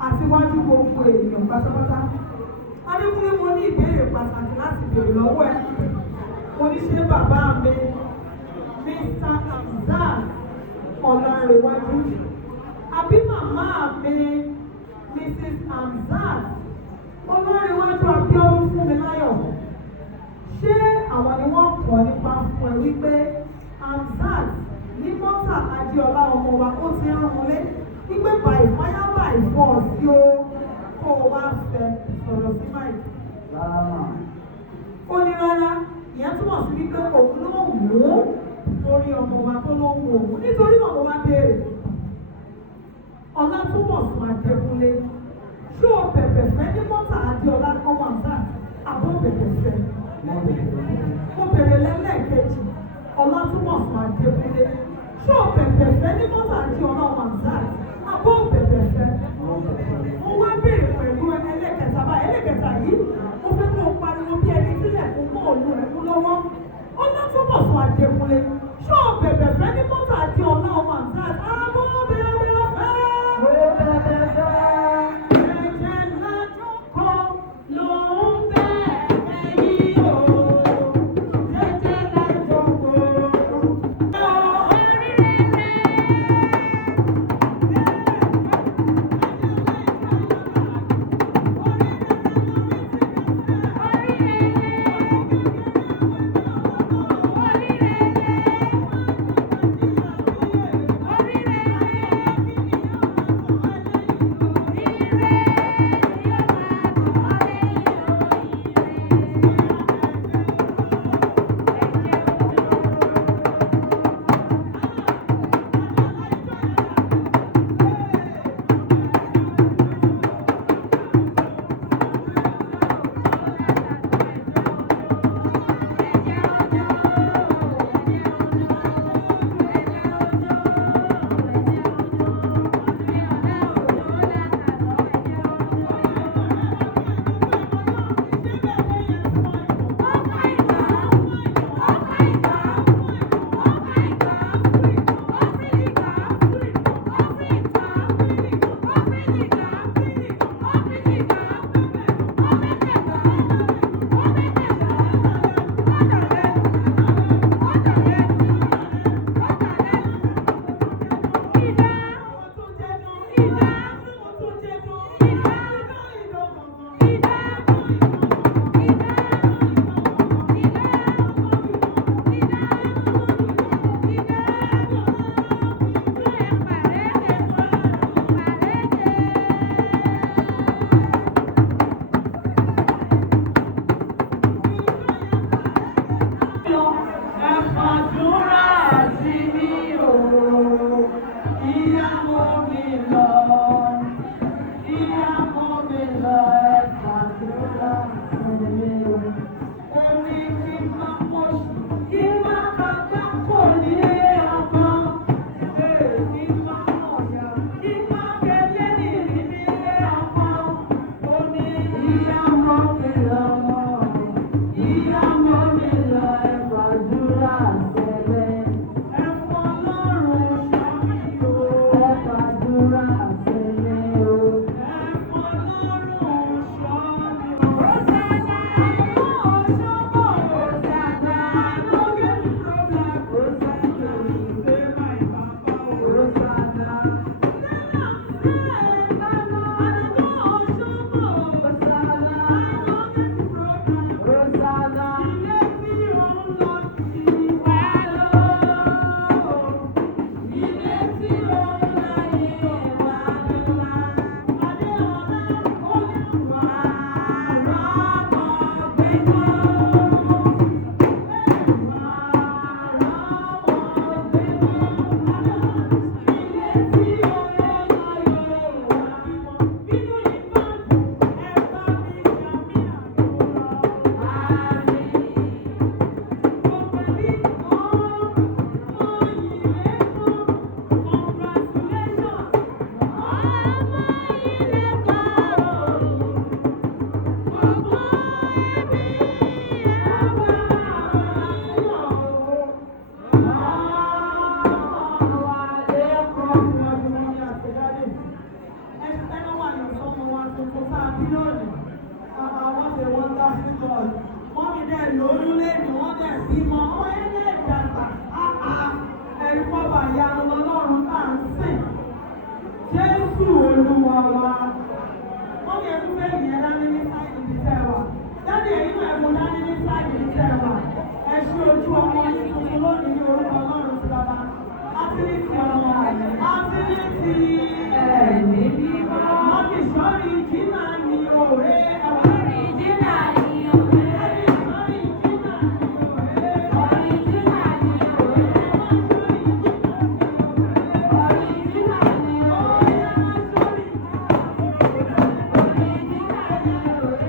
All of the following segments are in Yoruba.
Àtiwájú gbogbo èèyàn pátápátá. Adékúnlé, mo ní ìbéèrè pàtàkì láti béèrè lọ́wọ́ ẹ̀. Mo ní ṣé bàbá mi Mr. Hamzat Ọlárewájú àbí màmá mi Mrs. Hamzat Ọlárewájú Abíọ́dún Fúnmiláyọ̀, ṣé àwọn ni wọ́n kọ́ nípa fún ẹ wípé Hamzat ní mọ́tà Adéọlá ọmọ wa ó ti rán wọn lé wípé by fire by force tí ó kó o wá fẹ́ sọ̀rọ̀ sí máìkì? Ó ní rárá, ìyẹn túmọ̀ sí wípé òun ló wù ú torí ọmọ wa tó ló wù òun, nítorí ọmọ wa béèrè. Ọlátúnbọ̀sún Adékúnlé, ṣé o bẹ̀bẹ̀ fẹ́ ní mọ́tà Adéọlá ọmọ Hamzat àbọ̀ bẹ̀bẹ̀ fẹ́? Mo bèrè lẹ́lẹ́kejì, Ọlátúnbọ̀sún Adékúnlé, ṣé o bẹ̀bẹ̀ fẹ́ ní mọ́tà Adéọlá ọmọ Hamzat àbọ̀ bẹ̀bẹ̀ fẹ́? Mo wá bèrè pẹ̀lú ẹlẹ́kẹta báyìí, ẹlẹ́kẹta yìí mo fẹ́ kó o pariwo bí ẹni sílẹ̀ fún bọ́ọ̀lù rẹ̀ mú lọ́wọ́. Ọlátúnbọ̀sún Adékúnlé, ṣé o bẹ̀bẹ̀ fẹ́ ní mọ́tà Adéọlá ọmọ Hamzat àbọ̀ bẹ̀bẹ̀ fẹ́? God. Wọ́n mi dẹ̀ lóyún lẹ́nu, wọ́n dẹ̀ bímọ, ó yẹ dẹ̀ dàgbà. Ẹ̀rí fọ́bà ìyanu lọ́lọ́run tá à ń sìn. Jésù Olúwa wa. Wọ́n yẹ kí bẹ́ẹ̀ yẹn dání ní sáìdì ní tẹ́wà. Dáàdì ẹ̀yin náà ẹ̀mú dání ní sáìdì ní tẹ́wà. Ẹ ṣí ojú ọmọ yín tuntun lónìí ní orúkọ Ọlọ́run ti bàbá. Ásílítì ọmọ, ásílítì ẹ̀mí mímọ́. Mọ́mí sọ́rí jìnnà ní òwe. Sọ́rí jìnnà ní òwe. Sọ́rí jìnnà ní òwe. Sọ́rí jìnnà ní òwe. Sọ́rí jìnnà ní òwe.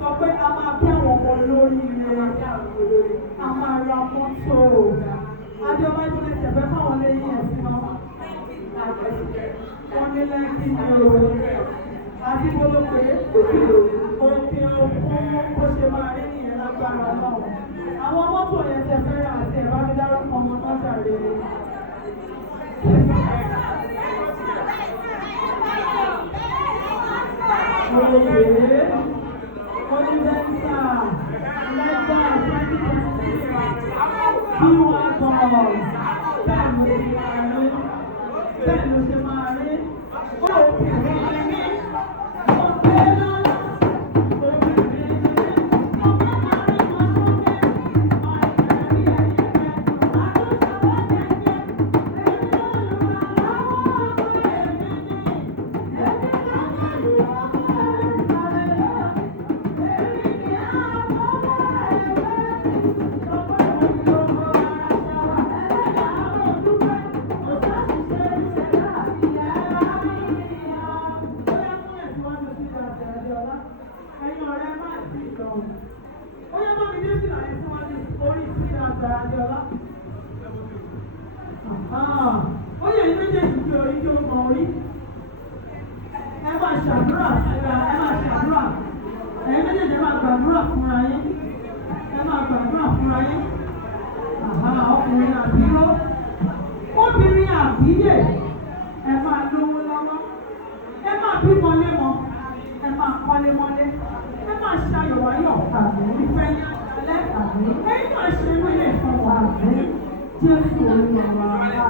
Sọ pé a máa bí àwọn ọmọ lórí ilé, a máa ra mọ́tò. Adéọlá tó lè tẹ̀fẹ́ fáwọn lẹ́yìn ẹ̀sìn náà. Wọ́n ní lẹ́kì ní òwe. Adébólópé òkè òkun bó ṣe máa rí nìyẹn lágbára náà. Àwọn mọ́tò yẹn tẹ̀fẹ́ rà àti ẹ̀rọ abídárúkọ ọmọ náà jàre. Ó yẹ ní méjèèjì tí orí tí ó gbọ́n orí. Ẹ máa ṣàdúrà síra, ẹ máa ṣàdúrà. Ẹ̀yin méjèèjì máa gbàdúrà fúnra yín. Ẹ máa gbàdúrà fúnra yín. Ọkùnrin àbíró. Obìnrin àbíyè. Ẹ máa lówó lọ́wọ́. Ẹ máa bímọ lémọ. Ẹ máa kọ́lé mọ́lé. Ẹ máa ṣayọ̀ wáyọ̀ àbí ìfẹ́ yín alẹ́ àbí. Ẹ̀yin máa ṣe wílé fún wa àbí. Jésù Olúwa.